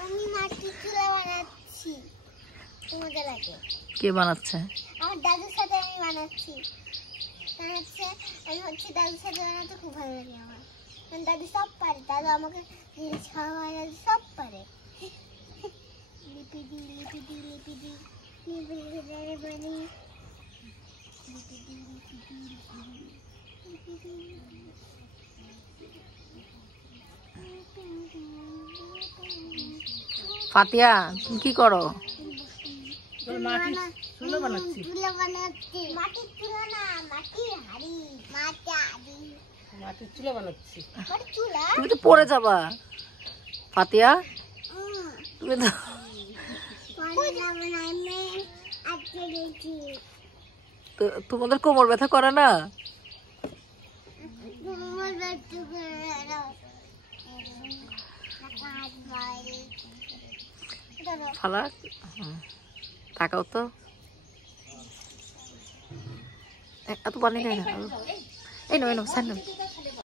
আমি মাটির চুলা বানাচ্ছি। মজা লাগে। কে বানাচ্ছে? আমার দাদুর সাথে আমি বানাচ্ছি। আমি দাদুর সাথে বানাতে খুব ভালো লাগে আমার। দাদু সব পারে, দাদু আমাকে জিনিস খাওয়া সব পারে। লিপিডি লিপিডি লিপিডি লিপিডি ফাতিয়া, তুমি কি করো? মাটির চুলা বানাচ্ছি। মাটির চুলা না, মাটির হাঁড়ি। মাটির চুলা বানাচ্ছি। মাটির চুলা? তুমি তো পড়ে যাবা ফাতিয়া। তুমি তো তোমাদের কোমর ব্যথা করে না? ফালা তাকাও তো, এত পানি খাই না। এই নো সাইন